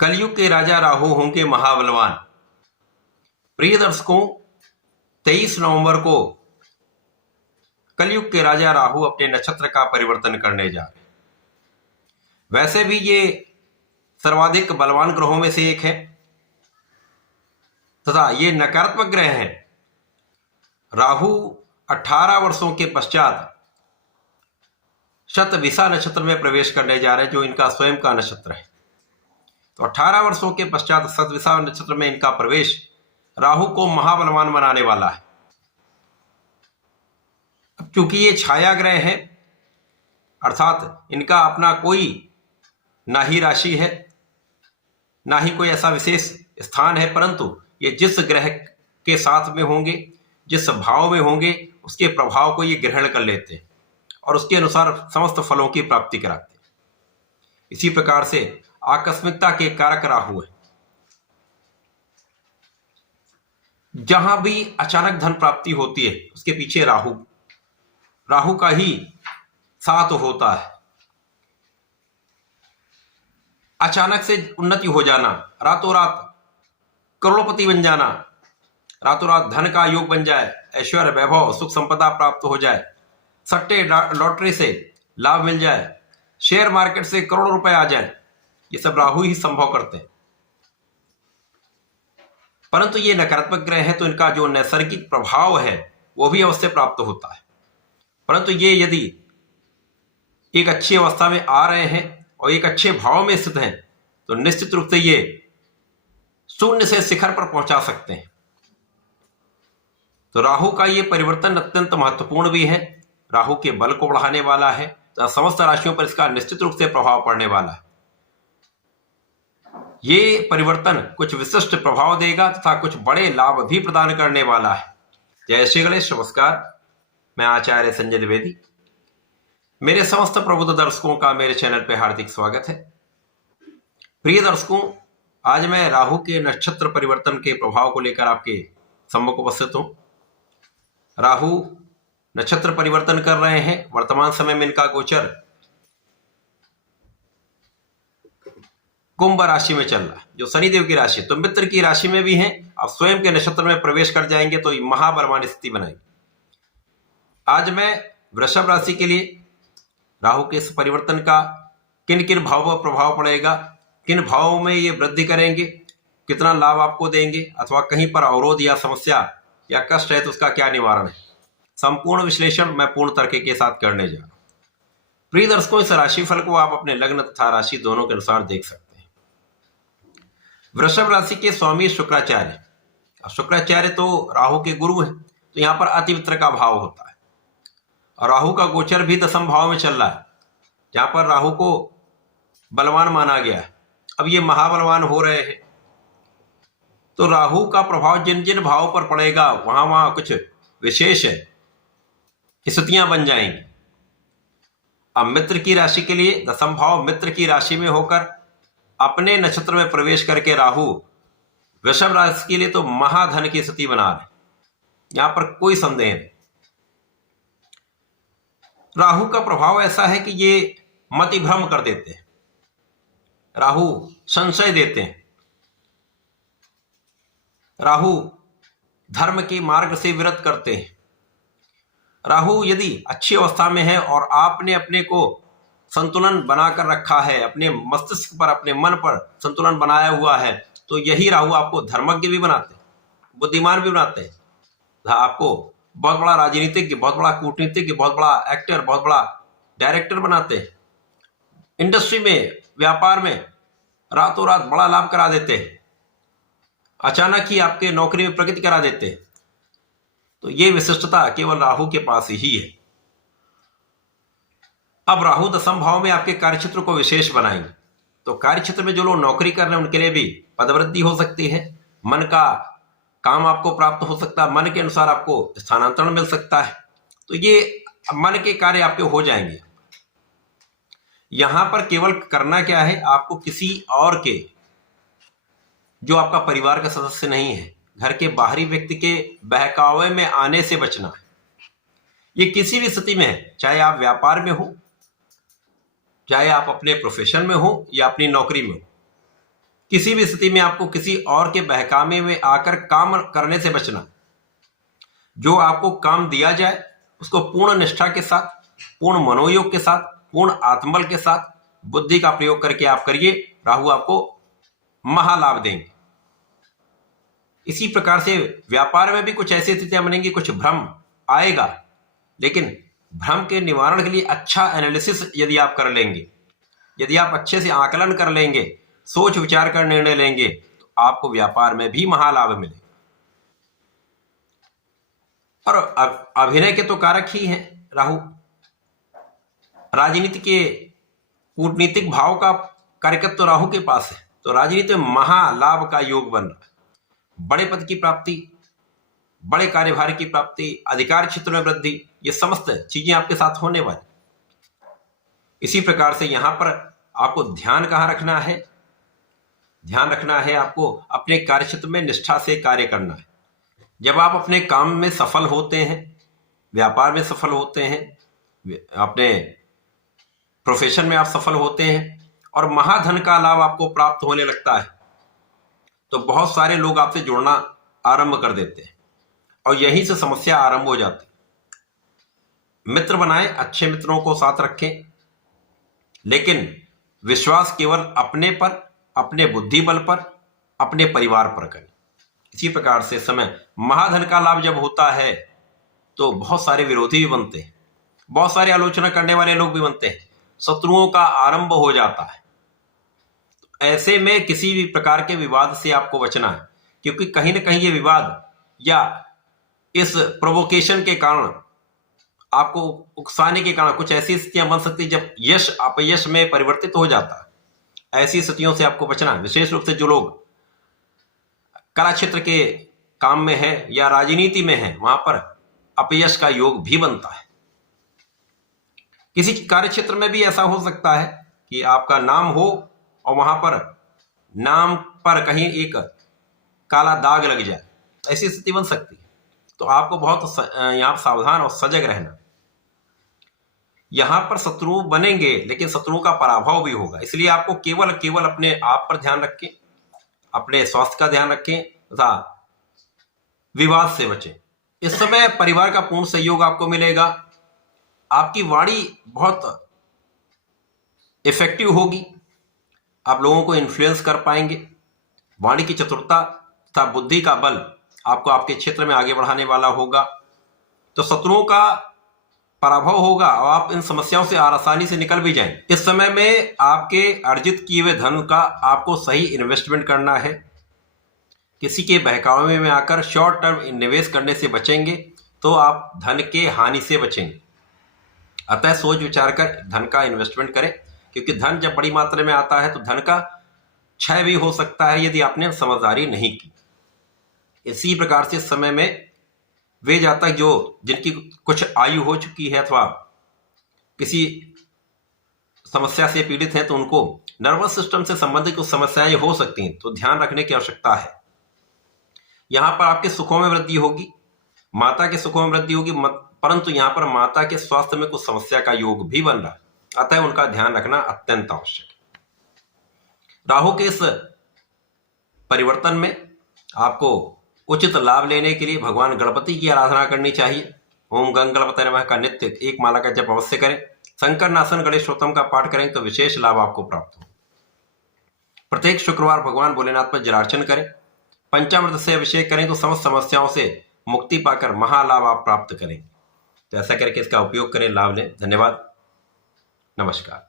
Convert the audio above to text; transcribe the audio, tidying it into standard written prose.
कलयुग के राजा राहु होंगे महाबलवान। प्रिय दर्शकों, 23 नवंबर को कलयुग के राजा राहु अपने नक्षत्र का परिवर्तन करने जा रहे हैं। वैसे भी ये सर्वाधिक बलवान ग्रहों में से एक है तथा ये नकारात्मक ग्रह है। राहु 18 वर्षों के पश्चात शतभिषा नक्षत्र में प्रवेश करने जा रहे हैं, जो इनका स्वयं का नक्षत्र है। तो 18 वर्षों के पश्चात शतभिषा नक्षत्र में इनका प्रवेश राहु को महाबलवान बनाने वाला है। अब क्योंकि ये छाया ग्रह है, अर्थात इनका अपना कोई ना ही राशि है ना ही कोई ऐसा विशेष स्थान है, परंतु ये जिस ग्रह के साथ में होंगे, जिस भाव में होंगे, उसके प्रभाव को ये ग्रहण कर लेते हैं और उसके अनुसार समस्त फलों की प्राप्ति कराते हैं। इसी प्रकार से आकस्मिकता के कारक राहु है। जहां भी अचानक धन प्राप्ति होती है उसके पीछे राहु का ही साथ होता है। अचानक से उन्नति हो जाना, रातों रात करोड़पति बन जाना, रातों रात धन का योग बन जाए, ऐश्वर्य वैभव सुख संपदा प्राप्त हो जाए, सट्टे लॉटरी से लाभ मिल जाए, शेयर मार्केट से करोड़ों रुपए आ जाए, ये सब राहु ही संभव करते हैं। परंतु ये नकारात्मक ग्रह है तो इनका जो नैसर्गिक प्रभाव है वो भी अवश्य प्राप्त होता है। परंतु ये यदि एक अच्छी अवस्था में आ रहे हैं और एक अच्छे भाव में स्थित हैं तो निश्चित रूप से ये शून्य से शिखर पर पहुंचा सकते हैं। तो राहु का ये परिवर्तन अत्यंत महत्वपूर्ण भी है, राहु के बल को बढ़ाने वाला है, तो समस्त राशियों पर इसका निश्चित रूप से प्रभाव पड़ने वाला है। ये परिवर्तन कुछ विशिष्ट प्रभाव देगा तथा कुछ बड़े लाभ भी प्रदान करने वाला है। जय श्री गणेश। नमस्कार, मैं आचार्य संजय द्विवेदी। मेरे समस्त प्रबुद्ध दर्शकों का मेरे चैनल पर हार्दिक स्वागत है। प्रिय दर्शकों, आज मैं राहु के नक्षत्र परिवर्तन के प्रभाव को लेकर आपके सम्मुख उपस्थित हूं। राहु नक्षत्र परिवर्तन कर रहे हैं। वर्तमान समय में इनका गोचर कुंभ राशि में चल रहा है, जो शनिदेव की राशि, तो मित्र की राशि में भी हैं। अब स्वयं के नक्षत्र में प्रवेश कर जाएंगे तो महाबलवान स्थिति बनाएंगे। आज मैं वृषभ राशि के लिए राहु के इस परिवर्तन का किन किन भावों पर प्रभाव पड़ेगा, किन भावों में ये वृद्धि करेंगे, कितना लाभ आपको देंगे, अथवा कहीं पर अवरोध या समस्या या कष्ट है तो उसका क्या निवारण है, संपूर्ण विश्लेषण मैं पूर्ण तर्क के साथ करने जा रहा हूं। प्रिय दर्शकों, इस राशिफल को आप अपने लग्न तथा राशि दोनों के अनुसार देख सकते हैं। वृषभ राशि के स्वामी शुक्राचार्य, शुक्राचार्य तो राहु के गुरु हैं, तो यहां पर अतिमित्र का भाव होता है और राहु का गोचर भी दशम भाव में चल रहा है, जहां पर राहु को बलवान माना गया है। अब ये महाबलवान हो रहे हैं तो राहु का प्रभाव जिन जिन भावों पर पड़ेगा वहां वहां कुछ विशेष स्थितियां बन जाएंगी। अब मित्र की राशि के लिए दशम भाव मित्र की राशि में होकर अपने नक्षत्र में प्रवेश करके राहु वृषभ राशि के लिए तो महाधन की स्थिति बना रहे, यहां पर कोई संदेह नहीं। राहु का प्रभाव ऐसा है कि ये मतिभ्रम कर देते हैं, राहु संशय देते हैं, राहु धर्म के मार्ग से विरत करते हैं। राहु यदि अच्छी अवस्था में है और आपने अपने को संतुलन बनाकर रखा है, अपने मस्तिष्क पर, अपने मन पर संतुलन बनाया हुआ है, तो यही राहु आपको धर्मज्ञ भी बनाते हैं, बुद्धिमान भी बनाते हैं। आपको बहुत बड़ा राजनीतिज्ञ, बहुत बड़ा कूटनीतिज्ञ, बहुत बड़ा एक्टर, बहुत बड़ा डायरेक्टर बनाते हैं। इंडस्ट्री में, व्यापार में रातों रात बड़ा लाभ करा देते हैं, अचानक ही आपके नौकरी में प्रगति करा देते हैं। तो ये विशिष्टता केवल राहु के पास ही है। अब राहु दशम भाव में आपके कार्यक्षेत्र को विशेष बनाएंगे, तो कार्यक्षेत्र में जो लोग नौकरी कर रहे हैं उनके लिए भी पदवृद्धि हो सकती है, मन का काम आपको प्राप्त हो सकता है, मन के अनुसार आपको स्थानांतरण मिल सकता है। तो ये मन के कार्य आपके हो जाएंगे। यहां पर केवल करना क्या है, आपको किसी और के, जो आपका परिवार का सदस्य नहीं है, घर के बाहरी व्यक्ति के बहकावे में आने से बचना है। ये किसी भी स्थिति में है, चाहे आप व्यापार में हो, चाहे आप अपने प्रोफेशन में हो या अपनी नौकरी में हो। किसी भी स्थिति में आपको किसी और के बहकावे में आकर काम करने से बचना। जो आपको काम दिया जाए उसको पूर्ण निष्ठा के साथ, पूर्ण मनोयोग के साथ, पूर्ण आत्मबल के साथ, बुद्धि का प्रयोग करके आप करिए। राहु आपको महालाभ देंगे। इसी प्रकार से व्यापार में भी कुछ ऐसी स्थितियां बनेंगी, कुछ भ्रम आएगा, लेकिन भ्रम के निवारण के लिए अच्छा एनालिसिस यदि आप कर लेंगे, यदि आप अच्छे से आकलन कर लेंगे, सोच विचार कर निर्णय लेंगे, तो आपको व्यापार में भी महालाभ मिलेगा। और अभिनय के तो कारक ही हैं राहु। राजनीति के कूटनीतिक भाव का कारकत्व तो राहु के पास है, तो राजनीति में महालाभ का योग बन रहा है। बड़े पद की प्राप्ति, बड़े कार्यभार की प्राप्ति, अधिकार क्षेत्र में वृद्धि, ये समस्त चीजें आपके साथ होने वाली। इसी प्रकार से यहां पर आपको ध्यान कहां रखना है? ध्यान रखना है आपको अपने कार्य क्षेत्र में निष्ठा से कार्य करना है। जब आप अपने काम में सफल होते हैं, व्यापार में सफल होते हैं, अपने प्रोफेशन में आप सफल होते हैं और महाधन का लाभ आपको प्राप्त होने लगता है, तो बहुत सारे लोग आपसे जुड़ना आरंभ कर देते हैं और यहीं से समस्या आरंभ हो जाती है। मित्र बनाएं, अच्छे मित्रों को साथ रखें, लेकिन विश्वास केवल अपने पर, अपने बुद्धि बल पर, अपने परिवार पर करें। इसी प्रकार से समय महाधन का लाभ जब होता है तो बहुत सारे विरोधी भी बनते हैं, बहुत सारे आलोचना करने वाले लोग भी बनते हैं, शत्रुओं का आरंभ हो जाता है। ऐसे में किसी भी प्रकार के विवाद से आपको बचना है, क्योंकि कहीं ना कहीं ये विवाद या इस प्रोवोकेशन के कारण, आपको उकसाने के कारण कुछ ऐसी स्थितियां बन सकती जब यश अपयश में परिवर्तित हो जाता है। ऐसी स्थितियों से आपको बचना है। विशेष रूप से जो लोग कला क्षेत्र के काम में है या राजनीति में है, वहां पर अपयश का योग भी बनता है। किसी कार्य क्षेत्र में भी ऐसा हो सकता है कि आपका नाम हो और वहां पर नाम पर कहीं एक काला दाग लग जाए, ऐसी स्थिति बन सकती है। तो आपको बहुत यहां सावधान और सजग रहना। यहां पर शत्रु बनेंगे, लेकिन शत्रुओं का पराभव भी होगा, इसलिए आपको केवल अपने आप पर ध्यान रखें, अपने स्वास्थ्य का ध्यान रखें तथा विवाद से बचें। इस समय परिवार का पूर्ण सहयोग आपको मिलेगा। आपकी वाणी बहुत इफेक्टिव होगी, आप लोगों को इन्फ्लुएंस कर पाएंगे। वाणी की चतुरता तथा बुद्धि का बल आपको आपके क्षेत्र में आगे बढ़ाने वाला होगा। तो शत्रुओं का पराभव होगा और आप इन समस्याओं से आसानी से निकल भी जाएं। इस समय में आपके अर्जित किए हुए धन का आपको सही इन्वेस्टमेंट करना है। किसी के बहकावे में आकर शॉर्ट टर्म निवेश करने से बचेंगे तो आप धन के हानि से बचेंगे। अतः सोच विचार कर धन का इन्वेस्टमेंट करें, क्योंकि धन जब बड़ी मात्रा में आता है तो धन का क्षय भी हो सकता है यदि आपने समझदारी नहीं की। इसी प्रकार से समय में वे जातक जो जिनकी कुछ आयु हो चुकी है अथवा किसी समस्या से पीड़ित हैं, तो उनको नर्वस सिस्टम से संबंधित कुछ समस्याएं हो सकती हैं, तो ध्यान रखने की आवश्यकता है। यहां पर आपके सुखों में वृद्धि होगी, माता के सुखों में वृद्धि होगी, परंतु यहां पर माता के स्वास्थ्य में कुछ समस्या का योग भी बन रहा है, अतः उनका ध्यान रखना अत्यंत आवश्यक है। राहु के इस परिवर्तन में आपको उचित लाभ लेने के लिए भगवान गणपति की आराधना करनी चाहिए। ओम गंग गणपतये नमः का नित्य एक माला का जप अवश्य करें। शंकर नासन गणेश स्तोत्रम का पाठ करें तो विशेष लाभ आपको प्राप्त हो। प्रत्येक शुक्रवार भगवान भोलेनाथ पर जलार्चन करें, पंचामृत से अभिषेक करें तो समस्त समस्याओं से मुक्ति पाकर महालाभ आप प्राप्त करेंगे। तो ऐसा करके इसका उपयोग करें, लाभ लें। धन्यवाद, नमस्कार।